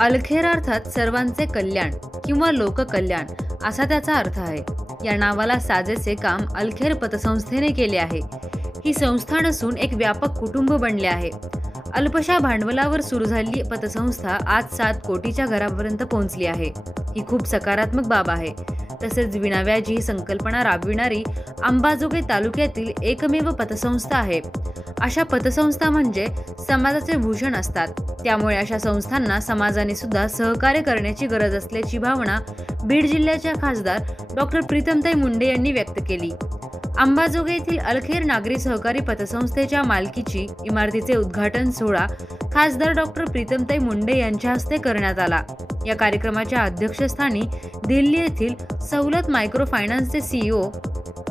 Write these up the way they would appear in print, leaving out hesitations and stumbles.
अलखेर अर्थात सर्वांचे कल्याण किंवा लोककल्याण असा त्याचा अर्थ आहे। या नावाला साजेसे काम अलखेर पतसंस्थेने केले आहे। ही संस्था नसून एक व्यापक कुटुंब बनले आहे। अल्पशा भांडवलावर सुरू झालेली पतसंस्था आज 7 कोटीच्या घरापर्यंत पोहोचली आहे। ही खूप सकारात्मक बाब आहे। तसेच विनाव्याजी संकल्पना राबविणारी अंबाजोगाई तालुक्यातील एकमेव पतसंस्था आहे। अशा पतसंस्था म्हणजे समाजाचे भूषण असतात। त्यामुळे अशा संस्थांना समाजाने सुद्धा सहकार्य करण्याची गरज असल्याची भावना बीड जिल्ह्याच्या खासदार डॉक्टर प्रीतमताई मुंडे यांनी व्यक्त केली। अंबाजोगाई येथील अलखेर नागरी सहकारी पतसंस्थेच्या मालकीची इमारतीचे उद्घाटन सोहळा खासदार डॉक्टर प्रीतमताई मुंडे यांच्या हस्ते करण्यात आला। या कार्यक्रमाच्या अध्यक्षस्थानी दिल्ली येथील सवलत मायक्रो फायनान्सचे CEO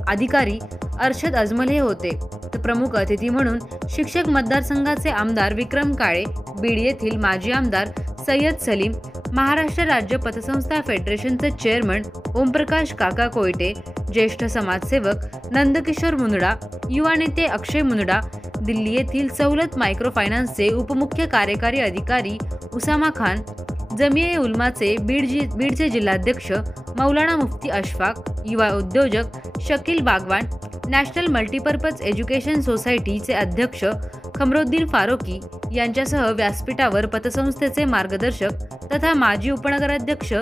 अधिकारी अर्शद अजमल हे होते। तर प्रमुख अतिथी म्हणून शिक्षक मतदारसंघाचे आमदार विक्रम काळे, बीड येथील माजी आमदार सय्यद सलीम, महाराष्ट्र राज्य पतसंस्था फेडरेशनचे चेअरमन ओमप्रकाश काका कोयटे, ज्येष्ठ समाजसेवक नंदकिशोर मुंदडा, युवा नेते अक्षय मुंदडा, दिल्ली येथील सवलत मायक्रो फायनान्सचे उपमुख्य कार्यकारी अधिकारी उसामा खान, जमिये उलमाचे बीडचे जिल्हाध्यक्ष मौलाना मुफ्ती अशफाक, युवा उद्योजक Shakeel Bagwan, national multipurpose education सोसायटीचे अध्यक्ष खमरुद्दीन फारुकी यांच्यासह व्यासपीठावर पतसंस्थेचे मार्गदर्शक तथा माजी उपनगराध्यक्ष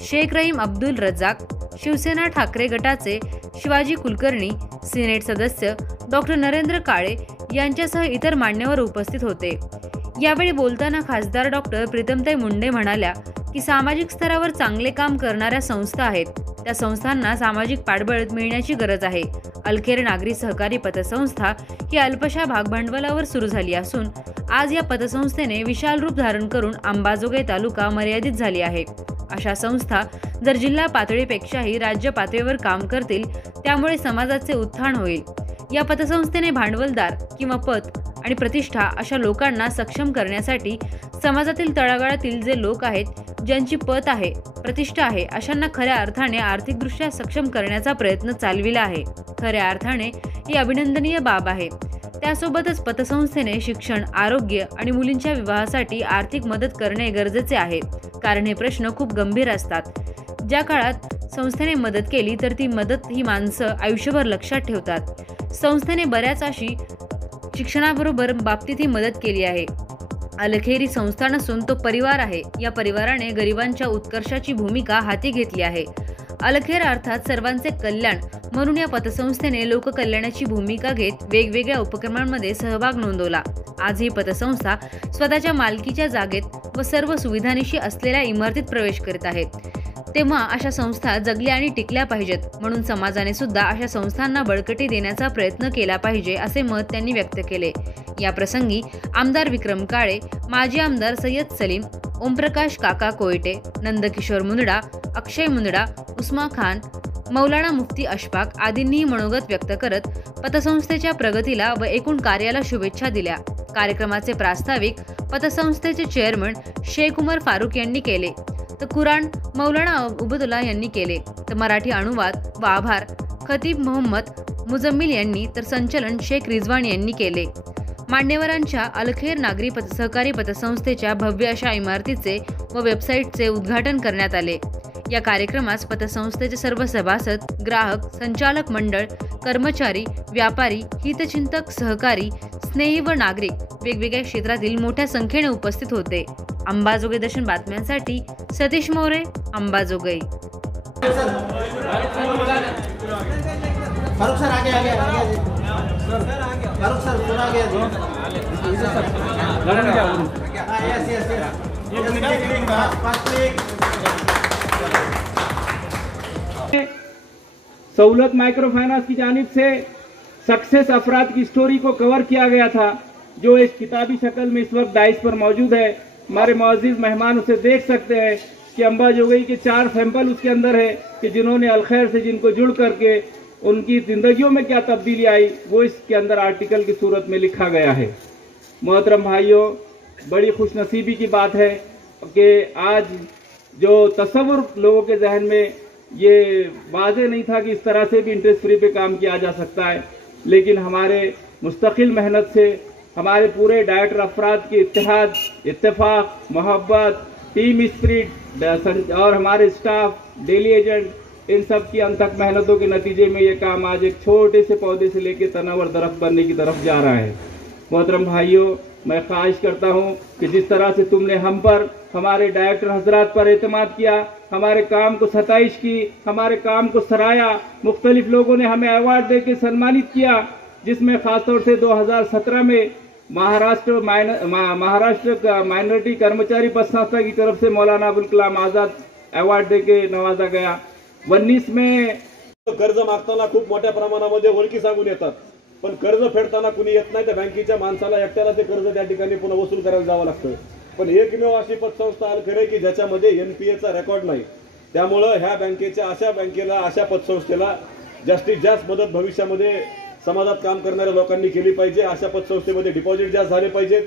शेख रहीम अब्दुल रज्जाक, शिवसेना ठाकरे गटाचे शिवाजी कुलकर्णी, सिनेट सदस्य डॉक्टर नरेंद्र काळे यांच्यासह इतर मान्यवर उपस्थित होते। यावेळी बोलताना खासदार डॉक्टर प्रीतमताई मुंडे म्हणाल्या की सामाजिक स्तरावर चांगले काम करणाऱ्या संस्था आहेत, त्या संस्थांना सामाजिक पाठबळ मिळण्याची गरज आहे। अलखेर नागरी सहकारी पतसंस्था ही अल्पशा भागभांडवलावर सुरू झाली असून आज या पतसंस्थेने विशाल रूप धारण करून अंबाजोगाई तालुका मर्यादित झाली आहे। अशा संस्था जर जिल्हा पातळीपेक्षाही राज्य पातळीवर काम करतील त्यामुळे समाजाचे उत्थान होईल। या पतसंस्थेने भांडवलदार किंवा पत आणि प्रतिष्ठा अशा लोकांना सक्षम करण्यासाठी समाजातील तळागाळातील जे लोक आहेत, ज्यांची पत आहे, प्रतिष्ठा आहे, अशांना खऱ्या अर्थाने आर्थिकदृष्ट्या सक्षम करण्याचा प्रयत्न चालविला आहे। खऱ्या अर्थाने ही अभिनंदनीय बाब आहे। त्यासोबतच पतसंस्थेने शिक्षण, आरोग्य आणि मुलींच्या विवाहासाठी आर्थिक मदत करणे गरजेचे आहे, कारण हे प्रश्न खूप गंभीर असतात। ज्या काळात संस्थेने मदत केली तर ती मदत ही माणसं आयुष्यभर लक्षात ठेवतात। संस्थेने बऱ्याच अशी शिक्षणाबरोबर बाबतीत ही मदत केली आहे। अलखेरी संस्था नसून तो परिवार आहे। या परिवाराने गरिबांच्या उत्कर्षाची भूमिका हाती घेतली आहे। अलखेर अर्थात सर्वांचे कल्याण म्हणून या पतसंस्थेने लोककल्याणाची भूमिका घेत वेगवेगळ्या उपक्रमांमध्ये सहभाग नोंदवला। आज ही पतसंस्था स्वतःच्या मालकीच्या जागेत व सर्व सुविधांशी असलेल्या इमारतीत प्रवेश करीत आहेत। तेव्हा अशा संस्था जगल्या आणि टिकल्या पाहिजेत, म्हणून समाजाने सुद्धा अशा संस्थांना बळकटी देण्याचा प्रयत्न केला पाहिजे असे मत त्यांनी व्यक्त केले। या प्रसंगी आमदार विक्रम काळे, माजी आमदार सय्यद सलीम, ओमप्रकाश काका कोयटे, नंदकिशोर मुंदडा, अक्षय मुंदडा, उस्मा खान, मौलाना मुफ्ती अशफाक आदींनी मनोगत व्यक्त करत पतसंस्थेच्या प्रगतीला व एकूण कार्याला शुभेच्छा दिल्या। कार्यक्रमाचे प्रास्ताविक पतसंस्थेचे चेअरमन शेख उमर फारुक यांनी केले, तर कुराण मौलाना उबदुल्ला यांनी केले, तर मराठी अनुवाद व आभार खतीब मोहम्मद मुजम्मिल यांनी, तर संचलन शेख रिजवान यांनी केले। मान्यवरांच्या अलखेर नागरी सहकारी पतसंस्थेच्या भव्य अशा इमारतीचे व वेबसाईटचे उद्घाटन करण्यात आले। या कार्यक्रमास पतसंस्थेचे सर्व सभासद, ग्राहक, संचालक मंडळ, कर्मचारी, व्यापारी, हितचिंतक, सहकारी, स्नेही व नागरिक वेगवेगळ्या क्षेत्रातील मोठ्या संख्येने उपस्थित होते। अंबाजोगाई दर्शन बातम्यांसाठी सतीश मोरे, अंबाजोगाई। फारूक सर आगे आगे आगे फारूक सर थोड़ा आगे यस यस सवलत माइक्रो फाइनेंस की जानिब से सक्सेस अफराद की स्टोरी को कवर किया गया था, जो इस किताबी शक्ल में इस वक्त डाइस पर मौजूद है। हमारे मुअज़्ज़िज़ मेहमान उसे देख सकते हैं कि अंबाजोगाई के 4 सैंपल उसके अंदर है कि जिन्होंने अलखैर से जिनको जुड़ करके उनकी जिंदगियों में क्या तब्दीली आई, वो इसके अंदर आर्टिकल की सूरत में लिखा गया है। मोहतरम भाइयों, बड़ी खुशनसीबी की बात है कि आज जो तसव्वुर लोगों के जहन में ये वाज़े नहीं था कि इस तरह से भी इंटरेस्ट फ्री पे काम किया जा सकता है, लेकिन हमारे मुस्तकिल मेहनत से हमारे पूरे डायरेक्टर अफराद के इत्तेहाद, इत्तेफाक, मोहब्बत टीम स्पिरिट और हमारे स्टाफ, डेली एजेंट, इन सब की अनथक मेहनतों के नतीजे में ये काम आज एक छोटे से पौधे से लेकर तनावर दरख्त बनने की तरफ जा रहा है। मोहतरम भाइयों, मैं ख्वाहिश करता हूँ कि जिस तरह से तुमने हम पर, हमारे डायरेक्टर हजरात पर एतमाद किया, हमारे काम को सताइश की, हमारे काम को सराहा, मुख्तलिफ लोगों ने हमें अवार्ड दे के सम्मानित किया, जिसमें खासतौर से 2017 में महाराष्ट्र का माइनॉरिटी कर्मचारी पद संस्था की तरफ से मौलाना अबुल कलाम आजाद अवार्ड दे के नवाजा गया। 19 में कर्ज मागताना खूप मोठ्या प्रमाणामध्ये ओळखी सांगून येतात, पण कर्ज फेडताना कुणी येत नाही. त्या बँकेच्या माणसाला एकट्याला ते कर्ज त्या ठिकाणी पुन्हा वसूल करायला जावं लागतं. पण एकमेव अशी पतसंस्था अलखेर आहे की ज्याच्यामध्ये एनपीएचा रेकॉर्ड नाही. त्यामुळं ह्या बँकेच्या अशा बँकेला, अशा पतसंस्थेला जास्तीत जास्त मदत भविष्यामध्ये समाजात काम करणाऱ्या लोकांनी केली पाहिजे. अशा पतसंस्थेमध्ये डिपॉझिट जास्त झाले पाहिजेत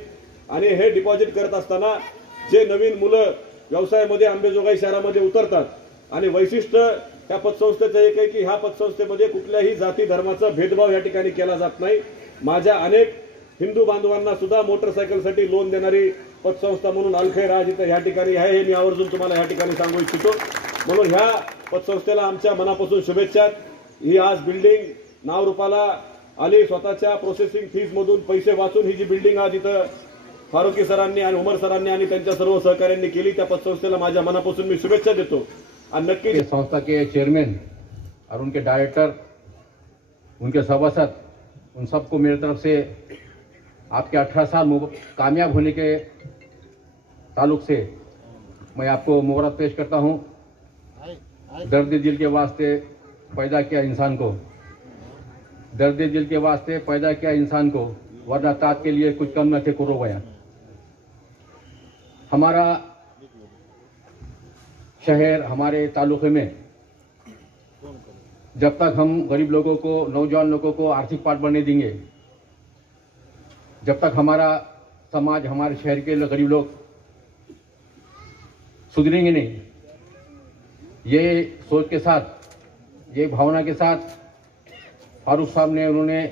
आणि हे डिपॉझिट करत असताना जे नवीन मुलं व्यवसायामध्ये अंबेजोगाई शहरामध्ये उतरतात आणि वैशिष्ट्य या पतसंस्थेचं एक आहे की ह्या पतसंस्थेमध्ये कुठल्याही जाती धर्माचा भेदभाव या ठिकाणी केला जात नाही. माझ्या अनेक हिंदू बांधवांना सुद्धा मोटरसायकलसाठी लोन देणारी पतसंस्था म्हणून अलखेर आज इथं या ठिकाणी आहे, हे मी आवर्जून तुम्हाला या ठिकाणी सांगू इच्छितो. म्हणून ह्या पतसंस्थेला आमच्या मनापासून शुभेच्छा. ही आज बिल्डिंग नावरूपाला आली, स्वतःच्या प्रोसेसिंग फीज मधून पैसे वाचून ही जी बिल्डिंग आज इथं फारुकी सरांनी आणि उमर सरांनी आणि त्यांच्या सर्व सहकाऱ्यांनी केली, त्या पतसंस्थेला माझ्या मनापासून मी शुभेच्छा देतो. और नक्की संस्था के चेयरमैन और उनके डायरेक्टर, उनके सभासद, उन सबको मेरी तरफ से आपके 18 साल कामयाब होने के ताल्लुक से मैं आपको मुबारक पेश करता हूं. दर्द दिल के वास्ते पैदा किया इंसान को, दर्द दिल के वास्ते पैदा किया इंसान को, वरना तात के लिए कुछ कम न थे करो बयान. हमारा शहर, हमारे तालुके में जब तक हम गरीब लोगों को, नौजवान लोगों को आर्थिक पाठ बनने देंगे, जब तक हमारा समाज, हमारे शहर के गरीब लोग सुधरेंगे नहीं, ये सोच के साथ, ये भावना के साथ फारूक साहब ने, उन्होंने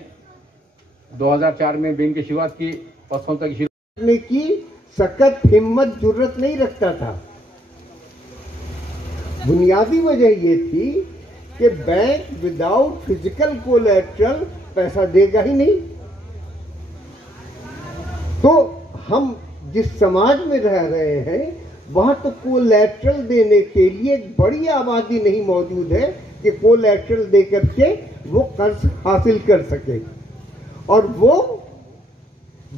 2004 में बैंक की शुरुआत की, पतसंस्था की करने की सख्त हिम्मत जुर्रत नहीं रखता था. बुनियादी वजह ये थी कि बैंक विदाउट फिजिकल कोलैटरल पैसा देगा ही नहीं. तो हम जिस समाज में रह रहे हैं वहां तो कोलैटरल देने के लिए एक बड़ी आबादी नहीं मौजूद है कि कोलैटरल देकर के वो कर्ज हासिल कर सके. और वो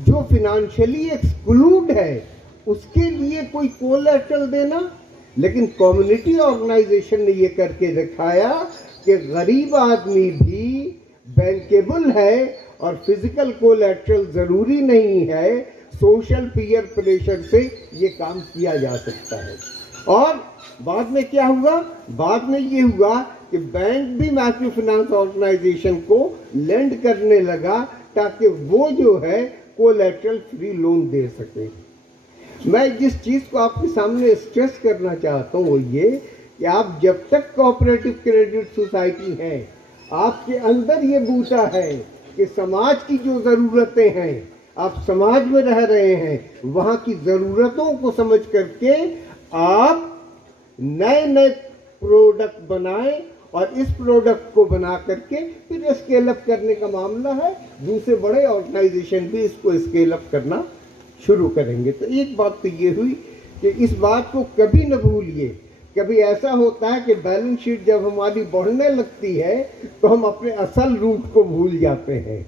जो फिनेंशियली एक्सक्लूड है उसके लिए कोई कोलैटरल देना. लेकिन कम्युनिटी ऑर्गेनाइजेशन ने ये करके दिखाया कि गरीब आदमी भी बैंकेबल है और फिजिकल कोलैटरल जरूरी नहीं है. सोशल पीयर प्रेशर से ये काम किया जा सकता है. और बाद में क्या हुआ? बाद में ये हुआ कि बैंक भी माइक्रो फाइनेंस ऑर्गेनाइजेशन को लेंड करने लगा ताकि वो जो है कोलैटरल फ्री लोन दे सके. मैं जिस चीज़ को आपके सामने स्ट्रेस करना चाहता हूँ वो ये कि आप जब तक कोऑपरेटिव क्रेडिट सोसाइटी हैं, आपके अंदर ये बूता है कि समाज की जो ज़रूरतें हैं, आप समाज में रह रहे हैं, वहाँ की ज़रूरतों को समझ करके आप नए नए प्रोडक्ट बनाएं और इस प्रोडक्ट को बना करके फिर स्केल अप करने का मामला है. दूसरे बड़े ऑर्गेनाइजेशन भी इसको स्केल अप करना शुरू करेंगे. तो एक बात तो ये हुई कि इस बात को कभी न भूलिए. कभी ऐसा होता है कि बैलेंस शीट जब हमारी बढ़ने लगती है तो हम अपने असल रूट को भूल जाते हैं.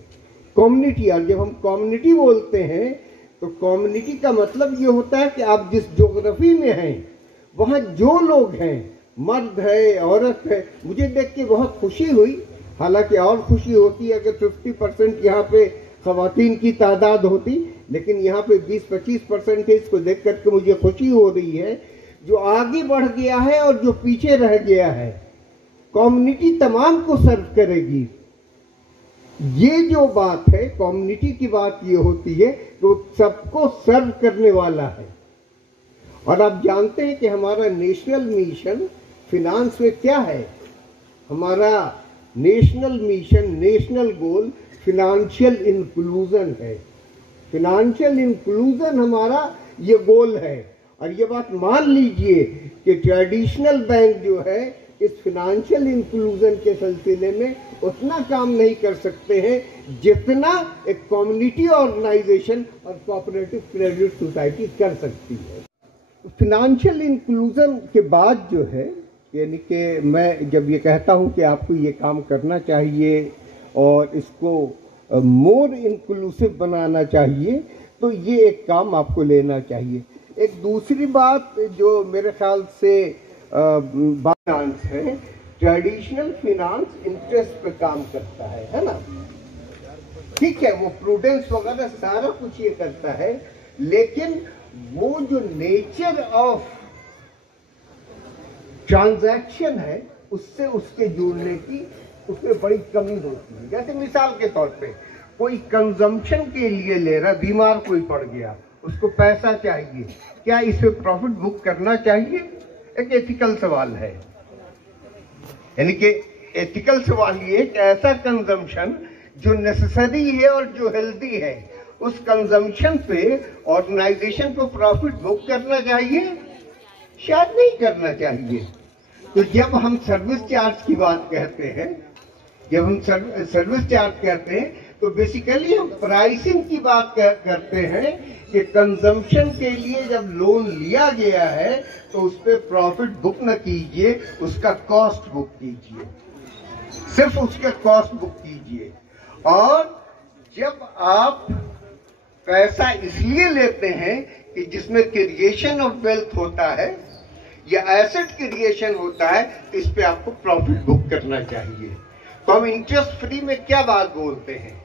कम्युनिटी, और जब हम कम्युनिटी बोलते हैं तो कम्युनिटी का मतलब ये होता है कि आप जिस ज्योग्राफी में हैं वहाँ जो लोग हैं, मर्द है, औरत है. मुझे देख के बहुत खुशी हुई, हालांकि और खुशी होती है अगर 50% यहाँ पे खवातीन की तादाद होती, लेकिन यहाँ पे 20-25% को देख करके मुझे खुशी हो रही है. जो आगे बढ़ गया है और जो पीछे रह गया है, कम्युनिटी तमाम को सर्व करेगी. ये जो बात है, कम्युनिटी की बात ये होती है तो सबको सर्व करने वाला है. और आप जानते हैं कि हमारा नेशनल मिशन फिनांस में क्या है? हमारा नेशनल मिशन, नेशनल गोल फिनेंशियल इंक्लूजन है. फिनेंशियल इंक्लूजन हमारा ये गोल है. और ये बात मान लीजिए कि ट्रेडिशनल बैंक जो है इस फाइनेंशियल इंक्लूजन के सिलसिले में उतना काम नहीं कर सकते हैं जितना एक कम्युनिटी ऑर्गेनाइजेशन और कोऑपरेटिव क्रेडिट सोसाइटी कर सकती है। फाइनेंशियल इंक्लूजन के बाद जो है, यानी कि मैं जब ये कहता हूँ कि आपको ये काम करना चाहिए और इसको मोर इंक्लूसिव बनाना चाहिए, तो ये एक काम आपको लेना चाहिए। एक दूसरी बात जो मेरे ख्याल से फाइनेंस है, ट्रेडिशनल फाइनेंस इंटरेस्ट पे काम करता है ना, ठीक है, वो प्रूडेंस वगैरह सारा कुछ ये करता है, लेकिन वो जो नेचर ऑफ ट्रांजैक्शन है उससे उसके जुड़ने की उसमें बड़ी कमी होती है। जैसे मिसाल के तौर पे कोई कंजम्पशन के लिए ले रहा, बीमार कोई पड़ गया, उसको पैसा चाहिए, क्या इसे प्रॉफिट बुक करना चाहिए? एक एथिकल सवाल है। यानी कि एथिकल सवाल ये कि ऐसा कंजम्पशन जो नेसेसरी है और जो हेल्दी है, उस कंजम्पशन पे ऑर्गेनाइजेशन को प्रॉफिट बुक करना चाहिए? शायद नहीं करना चाहिए। तो जब हम सर्विस चार्ज की बात कहते हैं, जब हम सर्विस चार्ज कहते हैं, तो बेसिकली हम प्राइसिंग की बात करते हैं कि कंजम्पशन के लिए जब लोन लिया गया है तो उस पर प्रॉफिट बुक न कीजिए, उसका कॉस्ट बुक कीजिए, सिर्फ उसका कॉस्ट बुक कीजिए। और जब आप पैसा इसलिए लेते हैं कि जिसमें क्रिएशन ऑफ वेल्थ होता है या एसेट क्रिएशन होता है, तो इस पे आपको प्रॉफिट बुक करना चाहिए। तो हम इंटरेस्ट फ्री में क्या बात बोलते हैं?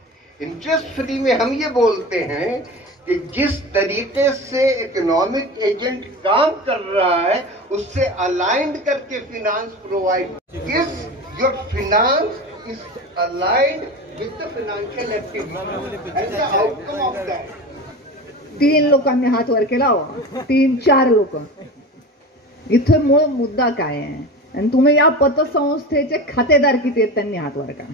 इंटरेस्ट फ्री में हम ये बोलते हैं कि जिस तरीके से इकोनॉमिक एजेंट काम कर रहा है उससे अलाइंड करके finance provide, your finance is aligned with the financial activity and the outcome of that. 3 लोकांनी हात वर केला, 3-4 लोक। इथे मूळ मुद्दा काय आहे आणि तुम्ही या पतसंस्थेचे खातेदार किती आहेत त्यांनी हात वर करा।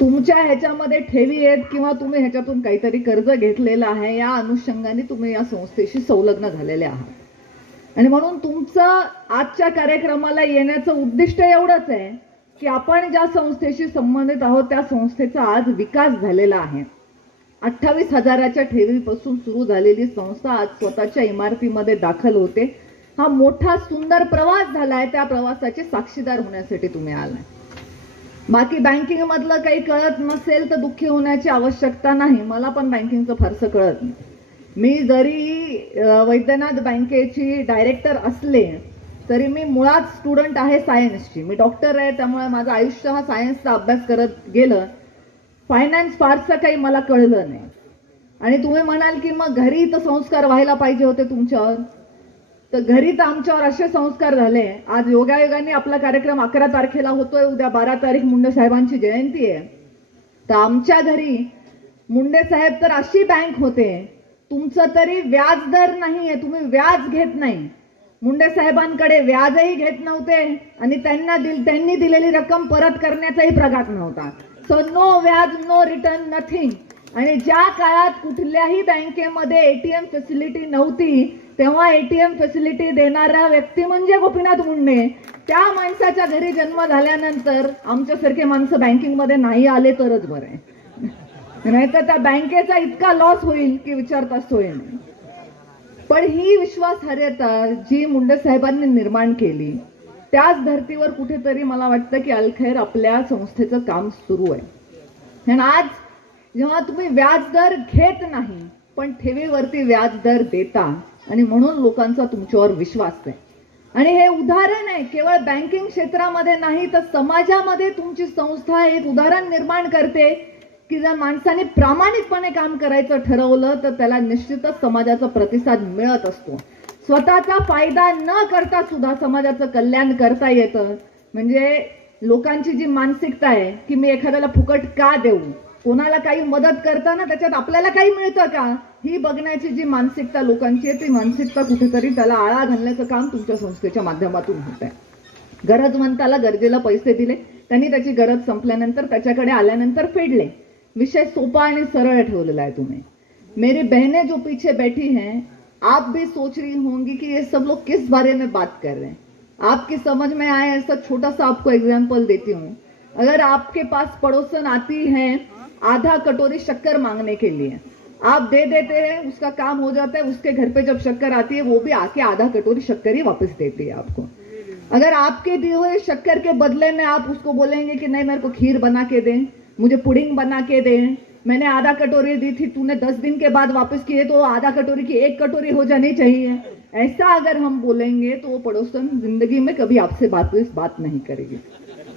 तुमच्या ह्याच्यामध्ये ठेवी आहेत किंवा तुम्ही ह्याच्यातून काहीतरी कर्ज घेतलेलं आहे, या अनुषंगाने तुम्ही या संस्थेशी संलग्न झालेले आहात। आणि म्हणून तुमचं आजच्या कार्यक्रमाला येण्याचं उद्दिष्ट एवढंच आहे की आपण ज्या संस्थेशी संबंधित आहोत त्या संस्थेचा आज विकास झालेला आहे। 28,000च्या ठेवीपासून सुरू झालेली संस्था आज स्वतःच्या इमारतीमध्ये दाखल होते। हा मोठा सुंदर प्रवास झालाय, त्या प्रवासाचे साक्षीदार होण्यासाठी तुम्ही आलाय। बाकी बँकिंग मधलं काही कळत नसेल तर दुःखी होण्याची आवश्यकता नाही, मला पण बँकिंगचं फारसं कळत नाही। मी जरी वैद्यनाथ बँकेची डायरेक्टर असले तरी मी मुळात स्टुडंट आहे सायन्सची, मी डॉक्टर आहे, त्यामुळे माझं आयुष्य हा सायन्सचा अभ्यास करत गेलं। फायनान्स फारसं काही मला कळलं नाही। आणि तुम्ही म्हणाल की मग घरी तर संस्कार व्हायला पाहिजे होते तुमच्यावर, तर घरी तर आमच्यावर असे संस्कार झाले। आज योगायोगाने आपला कार्यक्रम 11 तारखेला होतोय, उद्या 12 तारीख मुंडे साहेबांची जयंती आहे, तर आमच्या घरी मुंडे साहेब तर अशी बँक होते, तुमचं तरी व्याज दर नाहीये, तुम्ही व्याज घेत नाही। मुंडे साहेबांकडे व्याजही घेत नव्हते आणि त्यांनी दिलेली रक्कम परत करण्याचाही प्रघात नव्हता। सो नो व्याज, नो रिटर्न, नथिंग। आणि ज्या काळात कुठल्याही बँकेमध्ये एटीएम फॅसिलिटी नव्हती तेव्हा एटीएम फॅसिलिटी देणारा व्यक्ती म्हणजे गोपीनाथ मुंडे। त्या माणसाच्या घरी जन्म झाल्यानंतर आमच्यासारखे माणसं बँकिंगमध्ये नाही आले तरच बरं आहे, नाहीतर त्या बँकेचा इतका लॉस होईल की विचारता सोय नाही। पण ही विश्वासार्हता जी मुंडे साहेबांनी निर्माण केली, त्याच धर्तीवर कुठेतरी मला वाटतं की अलखैर आपल्या संस्थेचं काम सुरू आहे। आणि आज जेव्हा तुम्ही व्याजदर घेत नाही पण ठेवीवरती व्याजदर देता आणि म्हणून लोकांचा तुमच्यावर विश्वास आहे। आणि हे उदाहरण आहे, केवळ बँकिंग क्षेत्रामध्ये नाही तर समाजामध्ये तुमची संस्था एक उदाहरण निर्माण करते की जर माणसाने प्रामाणिकपणे काम करायचं ठरवलं तर त्याला निश्चितच समाजाचा प्रतिसाद मिळत असतो। स्वतःचा फायदा न करता सुद्धा समाजाचं कल्याण करता येतं। म्हणजे लोकांची जी मानसिकता आहे की मी एखाद्याला फुकट का देऊ, कोणाला काही मदत करताना त्याच्यात आपल्याला काही मिळतं का, ही बघण्याची जी मानसिकता लोकांची आहे, ती मानसिकता कुठेतरी त्याला आळा घालण्याचं काम तुमच्या संस्थेच्या माध्यमातून होत आहे। गरजवंताला गरजेला पैसे दिले, त्यांनी त्याची गरज संपल्यानंतर त्याच्याकडे आल्यानंतर फेडले। विषय सोपा आणि सरळ ठेवलेला आहे तुम्ही। मेरी बहनें जो पीछे बैठी हैं, आप भी सोच रही होंगी कि ये सब लोग किस बारे में बात कर रहे हैं। आपकी समझ में आए ऐसा छोटा सा आपको एग्जाम्पल देती हूँ। अगर आपके पास पड़ोसन आती है आधा कटोरी शक्कर मांगने के लिए, आप दे देते हैं, उसका काम हो जाता है, उसके घर पे जब शक्कर आती है वो भी आके आधा कटोरी शक्कर ही वापस देती है आपको। अगर आपके दिए हुए शक्कर के बदले में आप उसको बोलेंगे कि नहीं मेरे को खीर बना के दें, मुझे पुडिंग बना के दें, मैंने आधा कटोरी दी थी, तूने 10 दिन के बाद वापस किए तो आधा कटोरी की 1 कटोरी हो जानी चाहिए, ऐसा अगर हम बोलेंगे तो वो पड़ोसन जिंदगी में कभी आपसे बात नहीं करेगी।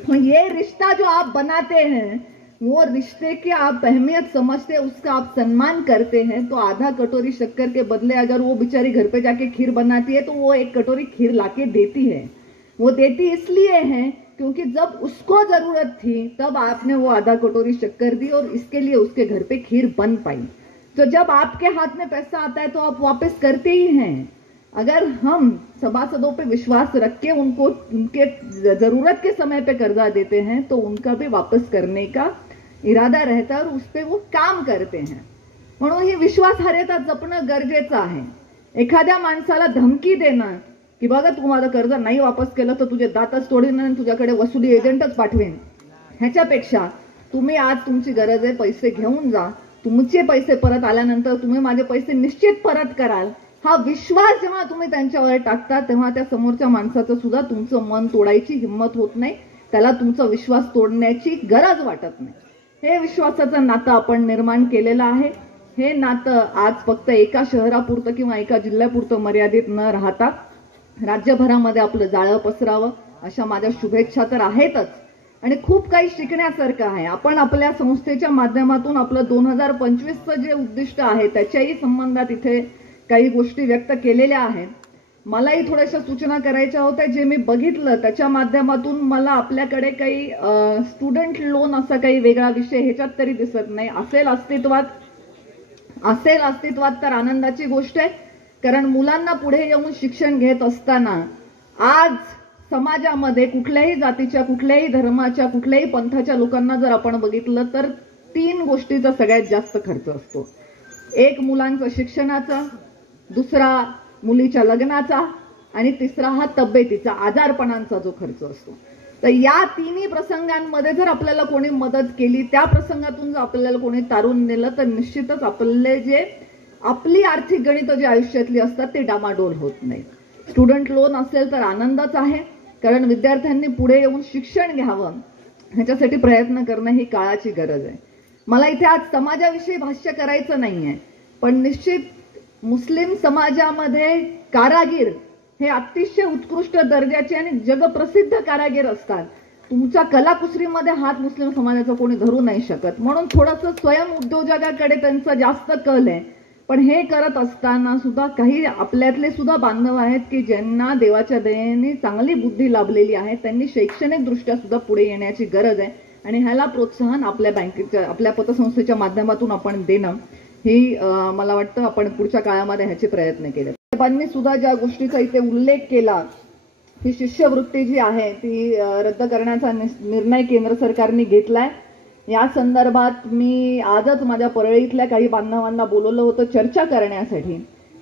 तो ये रिश्ता जो आप बनाते हैं, वो रिश्ते की आप अहमियत समझते हैं, उसका आप सम्मान करते हैं, तो आधा कटोरी शक्कर के बदले अगर वो बेचारी घर पे जाके खीर बनाती है तो वो 1 कटोरी खीर लाके देती है। वो देती इसलिए है क्योंकि जब उसको जरूरत थी तब आपने वो आधा कटोरी शक्कर दी और इसके लिए उसके घर पे खीर बन पाई। तो जब आपके हाथ में पैसा आता है तो आप वापस करते ही हैं। अगर हम सभासदों पे विश्वास रख के उनको उनके जरूरत के समय पे कर्जा देते हैं तो उनका भी वापस करने का इरादा रहता है और उस पर वो काम करते हैं। म्हणून ही विश्वासार्हता जपणं गरजेचं आहे। एखाद्या माणसाला धमकी देणं की बघा तू माझं कर्ज नाही वापस केलं तर तुझे दातच तोडीन आणि तुझ्याकडे वसुली एजंटच पाठवेन, ह्याच्यापेक्षा तुम्ही आज तुमची गरज आहे पैसे घेऊन जा, तुमचे पैसे परत आल्यानंतर तुम्ही माझे पैसे निश्चित परत कराल, हा विश्वास जेव्हा तुम्ही त्यांच्यावर टाकता तेव्हा त्या समोरच्या माणसाचं सुद्धा तुमचं मन तोडायची हिंमत होत नाही, त्याला तुमचा विश्वास तोडण्याची गरज वाटत नाही। हे विश्वासाचं नातं आपण निर्माण केलेलं आहे। हे नातं आज फक्त एका शहरापुरतं किंवा एका जिल्ह्यापुरतं मर्यादित न राहता राज्यभरामध्ये आपलं जाळं पसरावं अशा माझ्या शुभेच्छा तर आहेतच आणि खूप काही शिकण्यासारखं आहे। आपण आपल्या संस्थेच्या माध्यमातून आपलं 2025चं जे उद्दिष्ट आहे त्याच्याही संबंधात इथे काही गोष्टी व्यक्त केलेल्या आहेत। मलाही थोड्याशा सूचना करायच्या होत्या, जे मी बघितलं त्याच्या माध्यमातून मला आपल्याकडे काही स्टुडंट लोन असा काही वेगळा विषय ह्याच्यात तरी दिसत नाही। असेल अस्तित्वात तर आनंदाची गोष्ट आहे, कारण मुलांना पुढे येऊन शिक्षण घेत असताना आज समाजामध्ये कुठल्याही जातीच्या, कुठल्याही धर्माच्या, कुठल्याही पंथाच्या लोकांना जर आपण बघितलं तर 3 गोष्टीचा सगळ्यात जास्त खर्च असतो। एक मुलांचं शिक्षणाचा, दुसरा मुलीच्या लग्नाचा आणि तिसरा हा तब्येतीचा, आजारपणांचा जो खर्च असतो। तर या तिन्ही प्रसंगांमध्ये जर आपल्याला कोणी मदत केली, त्या प्रसंगातून जर आपल्याला कोणी तारून नेलं तर निश्चितच आपली आर्थिक गणितं जी आयुष्यातली असतात ते डामाडोल होत नाही। स्टुडंट लोन असेल तर आनंदच आहे, कारण विद्यार्थ्यांनी पुढे येऊन शिक्षण घ्यावं ह्याच्यासाठी प्रयत्न करणं ही काळाची गरज आहे। मला इथे आज समाजाविषयी भाष्य करायचं नाहीये, पण निश्चित मुस्लिम समाजामध्ये कारागीर हे अतिशय उत्कृष्ट दर्जाचे आणि जगप्रसिद्ध कारागीर असतात। तुमच्या कलाकुसरीमध्ये हात मुस्लिम समाजाचा कोणी धरू नाही शकत, म्हणून थोडंसं स्वयं उद्योजकाकडे त्यांचा जास्त कल आहे। पण हे करत असताना सुद्धा काही आपल्यातले सुद्धा बांधव आहेत की ज्यांना देवाच्या दयेने चांगली बुद्धी लाभलेली आहे, त्यांनी शैक्षणिक दृष्ट्या सुद्धा पुढे येण्याची गरज आहे आणि ह्याला प्रोत्साहन आपल्या बँकेच्या, आपल्या पतसंस्थेच्या माध्यमातून आपण देणं ही मला वाटतं आपण पुढच्या काळामध्ये ह्याचे प्रयत्न केले। साहेबांनी सुद्धा ज्या गोष्टीचा इथे उल्लेख केला, ही शिष्यवृत्ती जी आहे ती रद्द करण्याचा निर्णय केंद्र सरकारने घेतलाय। या संदर्भात मी आजच माझ्या परळीतल्या काही बांधवांना बोलवलं होतं चर्चा करण्यासाठी,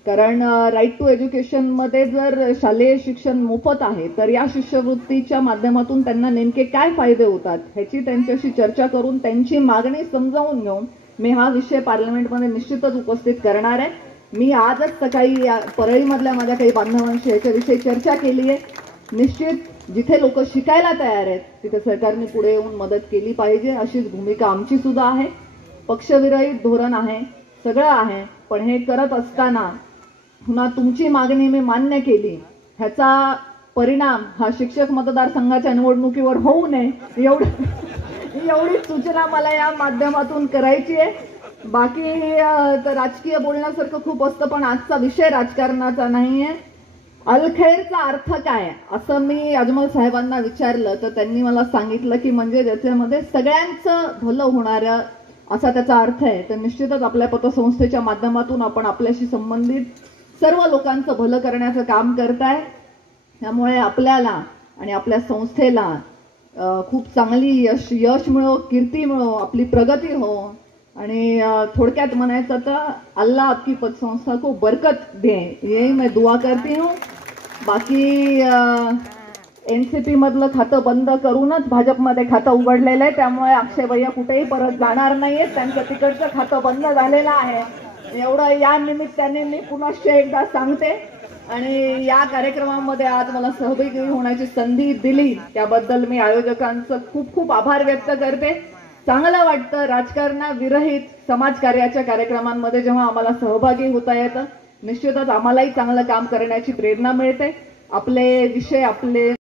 कारण राईट टू एज्युकेशन मध्ये जर शालेय शिक्षण मोफत आहे तर या शिष्यवृत्तीच्या माध्यमातून त्यांना नेमके काय फायदे होतात ह्याची त्यांच्याशी चर्चा करून त्यांची मागणी समजावून घेऊन मी हा विषय पार्लमेंटमध्ये निश्चितच उपस्थित करणार आहे। मी आजच सकाळी परळीमधल्या माझ्या काही बांधवांशी ह्याच्याविषयी चर्चा केली आहे। निश्चित जिथे लोक शिकायला तयार आहेत तिथे सरकारने पुढे येऊन मदत केली पाहिजे, अशीच भूमिका आमची सुद्धा आहे। पक्षविरहित धोरण आहे, सगळं आहे, पण हे करत असताना पुन्हा तुमची मागणी मी मान्य केली, ह्याचा परिणाम हा शिक्षक मतदारसंघाच्या निवडणुकीवर होऊ नये एवढी सूचना मला या माध्यमातून करायची आहे। बाकी तर राजकीय बोलण्यासारखं खूप असतं, पण आजचा विषय राजकारणाचा नाहीये। अलखैरचा अर्थ काय असं मी अजमल साहेबांना विचारलं तर त्यांनी मला सांगितलं की म्हणजे ज्याच्यामध्ये सगळ्यांचं भलं होणारं असा त्याचा अर्थ आहे। तर निश्चितच आपल्या पतसंस्थेच्या माध्यमातून आपण आपल्याशी संबंधित सर्व लोकांचं भलं करण्याचं काम करताय, त्यामुळे आपल्याला आणि आपल्या संस्थेला खूप चांगली यश मिळो, कीर्ती मिळो, आपली प्रगती हो आणि थोडक्यात म्हणायचं तर अल्लाह आपकी पतसंस्था को बरकत दे, यही मैं दुआ करती हूँ. बाकी एनसीपी मधलं खातं बंद करूनच भाजपमध्ये खातं उघडलेलं आहे, त्यामुळे अक्षय भैया कुठेही परत जाणार नाहीयेत. त्यांचं तिकडचं खातं बंद झालेलं आहे. एवढं या निमित्ताने मी पुनश्च एकदा सांगते. आणि या कार्यक्रमामध्ये आज मला सहभागी होण्याची संधी दिली त्याबद्दल मी आयोजकांचं खूप खूप आभार व्यक्त करते. चांगलं वाटतं राजकारणाविरहित समाजकार्याच्या कार्यक्रमांमध्ये जेव्हा आम्हाला सहभागी होता येतं. निश्चितच आम्हालाही चांगलं काम करण्याची प्रेरणा मिळते. आपले विषय आपले